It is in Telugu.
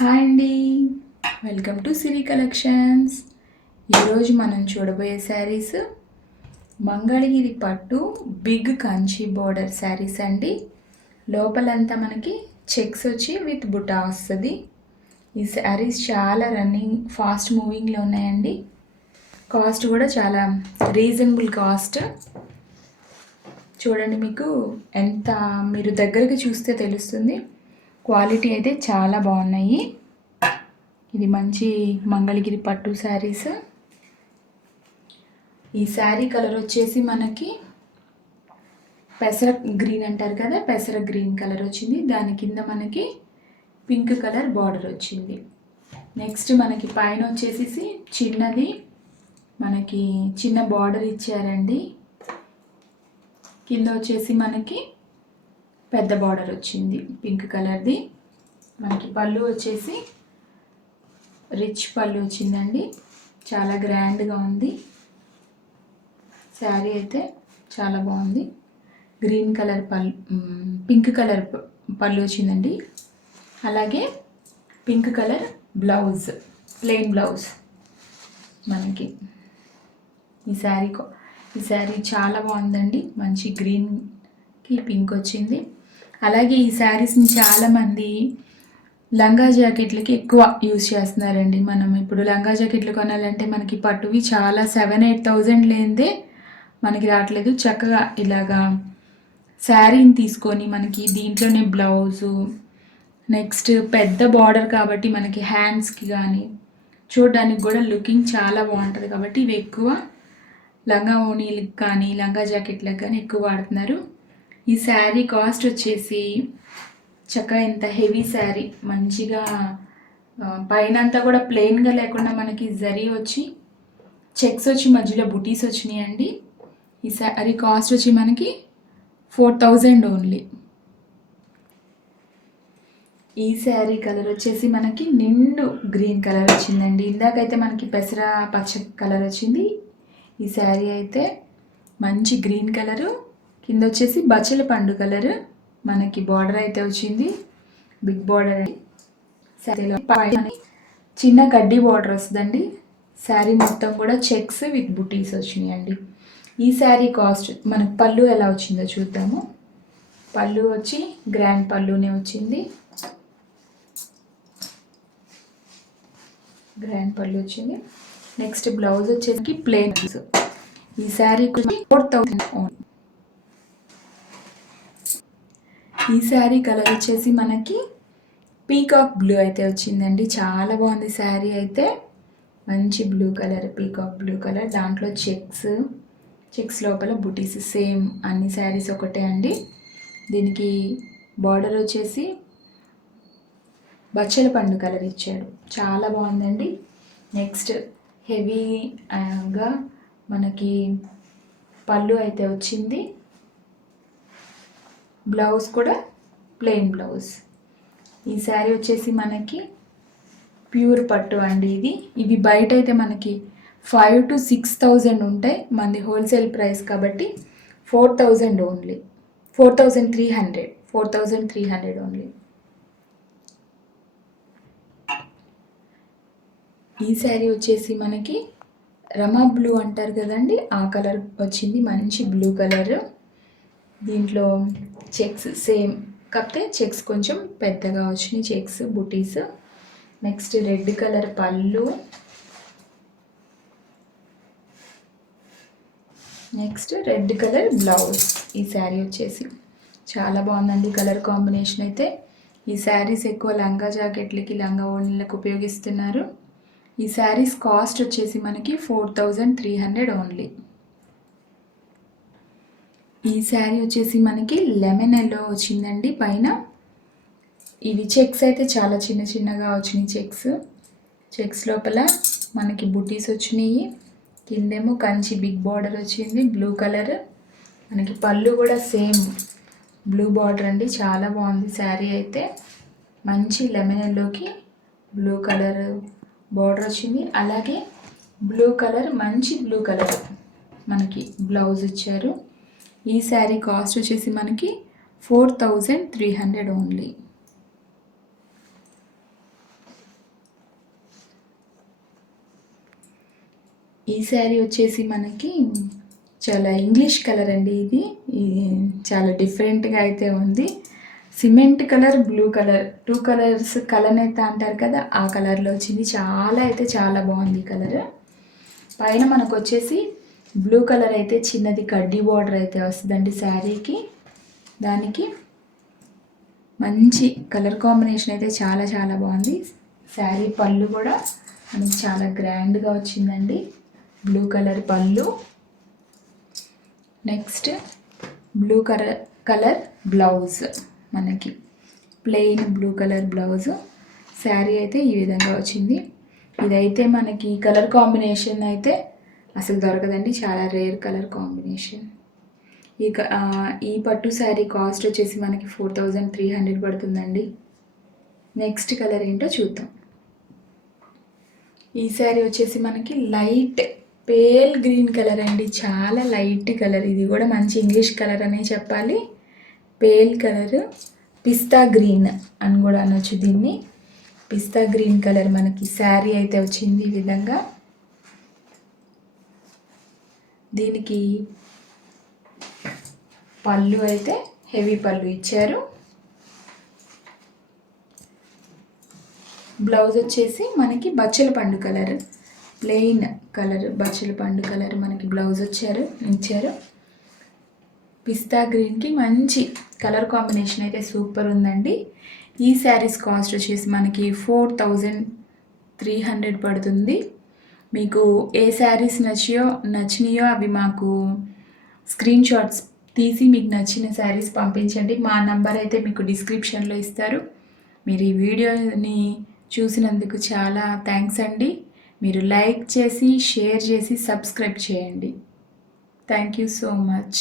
హాయ్ అండి. Welcome to Siri collections. ఈరోజు మనం చూడబోయే శారీస్ మంగళగిరి పట్టు బిగ్ కంచి బోర్డర్ శారీస్ అండి. లోపలంతా మనకి చెక్స్ వచ్చి విత్ బుటా వస్తుంది. ఈ శారీస్ చాలా రన్నింగ్ ఫాస్ట్ మూవింగ్లో ఉన్నాయండి. కాస్ట్ కూడా చాలా రీజనబుల్ కాస్ట్. చూడండి, మీకు ఎంత మీరు దగ్గరికి చూస్తే తెలుస్తుంది. క్వాలిటీ అయితే చాలా బాగున్నాయి. ఇది మంచి మంగళగిరి పట్టు శారీస్. ఈ శారీ కలర్ వచ్చేసి మనకి పెసర గ్రీన్ అంటారు కదా, పెసర గ్రీన్ కలర్ వచ్చింది. దాని కింద మనకి పింక్ కలర్ బార్డర్ వచ్చింది. నెక్స్ట్ మనకి పైన వచ్చేసి చిన్నది మనకి చిన్న బార్డర్ ఇచ్చారండి. కింద వచ్చేసి మనకి పెద్ద బార్డర్ వచ్చింది పింక్ కలర్ది. మనకి పళ్ళు వచ్చేసి రిచ్ పళ్ళు వచ్చిందండి. చాలా గ్రాండ్గా ఉంది. శారీ అయితే చాలా బాగుంది. గ్రీన్ కలర్ పింక్ కలర్ పళ్ళు వచ్చిందండి. అలాగే pink colour blouse, plain blouse మనకి. ఈ శారీ చాలా బాగుందండి. మంచి గ్రీన్కి పింక్ వచ్చింది. అలాగే ఈ శారీస్ని చాలామంది లంగా జాకెట్లకి ఎక్కువ యూజ్ చేస్తున్నారండి. మనం ఇప్పుడు లంగా జాకెట్లు కొనాలంటే మనకి పట్టువి చాలా 7,000-8,000 లేనిదే మనకి రావట్లేదు. చక్కగా ఇలాగా శారీని తీసుకొని మనకి దీంట్లోనే బ్లౌజు, నెక్స్ట్ పెద్ద బార్డర్ కాబట్టి మనకి హ్యాండ్స్కి కానీ చూడడానికి కూడా లుకింగ్ చాలా బాగుంటుంది. కాబట్టి ఇవి ఎక్కువ లంగా ఓణీలకు కానీ లంగా జాకెట్లకు కానీ ఎక్కువ వాడుతున్నారు. ఈ శారీ కాస్ట్ వచ్చేసి చక్కగా ఇంత హెవీ శారీ మంచిగా పైన అంతా కూడా ప్లెయిన్గా లేకుండా మనకి జరీ వచ్చి చెక్స్ వచ్చి మధ్యలో బుటీస్ వచ్చినాయండి. ఈ శారీ కాస్ట్ వచ్చి మనకి 4,000 ఓన్లీ. ఈ శారీ కలర్ వచ్చేసి మనకి నిండు గ్రీన్ కలర్ వచ్చిందండి. ఇందాకైతే మనకి పెసర పచ్చ కలర్ వచ్చింది. ఈ శారీ అయితే మంచి గ్రీన్ కలరు, కింద వచ్చేసి బచ్చల పండు కలరు. మనకి బార్డర్ అయితే వచ్చింది బిగ్ బార్డర్. శారీలో చిన్న కడ్డీ బార్డర్ వస్తుందండి. శారీ మొత్తం కూడా చెక్స్ విత్ బుటీస్ వచ్చినాయండి. ఈ శారీ కాస్ట్ మనకు పళ్ళు ఎలా వచ్చిందో చూద్దాము. పళ్ళు వచ్చి గ్రాండ్ పళ్ళునే వచ్చింది. గ్రాండ్ పళ్ళు వచ్చింది. నెక్స్ట్ బ్లౌజ్ వచ్చేసి ప్లెయిన్. ఈ శారీ 4,000 ఓన్. ఈ శారీ కలర్ వచ్చేసి మనకి పీకాక్ బ్లూ అయితే వచ్చిందండి. చాలా బాగుంది శారీ అయితే. మంచి blue colour, peacock blue colour. దాంట్లో చెక్స్ లోపల బుటీస్ సేమ్ అన్ని శారీస్ ఒకటే అండి. దీనికి బార్డర్ వచ్చేసి బచ్చల పండు కలర్ ఇచ్చాడు. చాలా బాగుందండి. నెక్స్ట్ హెవీగా మనకి పళ్ళు అయితే వచ్చింది. బ్లౌజ్ కూడా ప్లెయిన్ బ్లౌజ్. ఈ శారీ వచ్చేసి మనకి ప్యూర్ పట్టు అండి. ఇవి బయట అయితే మనకి 5,000 to 6,000 ఉంటాయి. మనది హోల్సేల్ ప్రైస్ కాబట్టి 4,000 ఓన్లీ. 4,300 ఓన్లీ. ఈ శారీ వచ్చేసి మనకి రమా బ్లూ అంటారు కదండి, ఆ కలర్ వచ్చింది. మంచి బ్లూ కలర్. దీంట్లో చెక్స్ సేమ్, కాకపోతే చెక్స్ కొంచెం పెద్దగా వచ్చినాయి, చెక్స్ బుటీస్. నెక్స్ట్ రెడ్ కలర్ పళ్ళు. Next red colour blouse. ఈ శారీ వచ్చేసి చాలా బాగుందండి కలర్ కాంబినేషన్ అయితే. ఈ శారీస్ ఎక్కువ లంగా జాకెట్లకి, లంగా ఓణీలకు ఉపయోగిస్తున్నారు. ఈ శారీస్ కాస్ట్ వచ్చేసి మనకి 4,300 ఓన్లీ. ఈ శారీ వచ్చేసి మనకి లెమన్ ఎల్లో వచ్చిందండి పైన. ఇవి చెక్స్ అయితే చాలా చిన్న చిన్నగా వచ్చినాయి. చెక్స్ లోపల మనకి బుటీస్ వచ్చినాయి. కిందేమో కంచి బిగ్ బార్డర్ వచ్చింది బ్లూ కలర్. మనకి పళ్ళు కూడా సేమ్ బ్లూ బార్డర్ అండి. చాలా బాగుంది శారీ అయితే. మంచి లెమన్ ఎల్లోకి బ్లూ కలర్ బార్డర్ వచ్చింది. అలాగే బ్లూ కలర్, మంచి బ్లూ కలర్ మనకి బ్లౌజ్ ఇచ్చారు. ఈ శారీ కాస్ట్ వచ్చేసి మనకి 4,300 ఓన్లీ. ఈ శారీ వచ్చేసి మనకి చాలా ఇంగ్లీష్ కలర్ అండి. ఇది చాలా డిఫరెంట్గా అయితే ఉంది. Cement colour, blue colour, 2 colours కలనేత అంటారు కదా, ఆ కలర్లో వచ్చింది. చాలా అయితే చాలా బాగుంది ఈ కలర్. పైన మనకు వచ్చేసి బ్లూ కలర్ అయితే చిన్నది కడ్డీ బార్డర్ అయితే వస్తుందండి శారీకి. దానికి మంచి కలర్ కాంబినేషన్ అయితే చాలా చాలా బాగుంది. శారీ పళ్ళు కూడా మనకి చాలా గ్రాండ్గా వచ్చిందండి. బ్లూ కలర్ పళ్ళు. నెక్స్ట్ బ్లూ కలర్ బ్లౌజ్, మనకి plain blue colour blouse. Sari అయితే ఈ విధంగా వచ్చింది. ఇదైతే మనకి కలర్ కాంబినేషన్ అయితే అసలు దొరకదండి, చాలా రేర్ కలర్ కాంబినేషన్. ఈ పట్టు శారీ కాస్ట్ వచ్చేసి మనకి 4300 పడుతుందండి. నెక్స్ట్ కలర్ ఏంటో చూద్దాం. ఈ శారీ వచ్చేసి మనకి లైట్ పేల్ గ్రీన్ కలర్ అండి, చాలా లైట్ కలర్. ఇది కూడా మంచి ఇంగ్లీష్ కలర్ అనే చెప్పాలి. పేల్ కలర్, పిస్తా గ్రీన్ అని కూడా అనొచ్చు దీన్ని. పిస్తా గ్రీన్ కలర్ మనకి శారీ అయితే వచ్చింది ఈ విధంగా. దీనికి పళ్ళు అయితే హెవీ పళ్ళు ఇచ్చారు. బ్లౌజ్ వచ్చేసి మనకి బచ్చల పండు కలర్, ప్లెయిన్ కలర్ బచ్చల పండు కలర్ మనకి బ్లౌజ్ ఇచ్చారు. పిస్తా గ్రీన్కి మంచి కలర్ కాంబినేషన్ అయితే సూపర్ ఉందండి. ఈ శారీస్ కాస్ట్ వచ్చేసి మనకి 4300 పడుతుంది. మీకు ఏ శారీస్ నచ్చినాయో అవి మాకు స్క్రీన్ షాట్స్ తీసి మీకు నచ్చిన శారీస్ పంపించండి. మా నంబర్ అయితే మీకు డిస్క్రిప్షన్లో ఇస్తారు. మీరు ఈ వీడియోని చూసినందుకు చాలా థ్యాంక్స్ అండి. మీరు లైక్ చేసి, షేర్ చేసి, సబ్స్క్రైబ్ చేయండి. Thank you so much.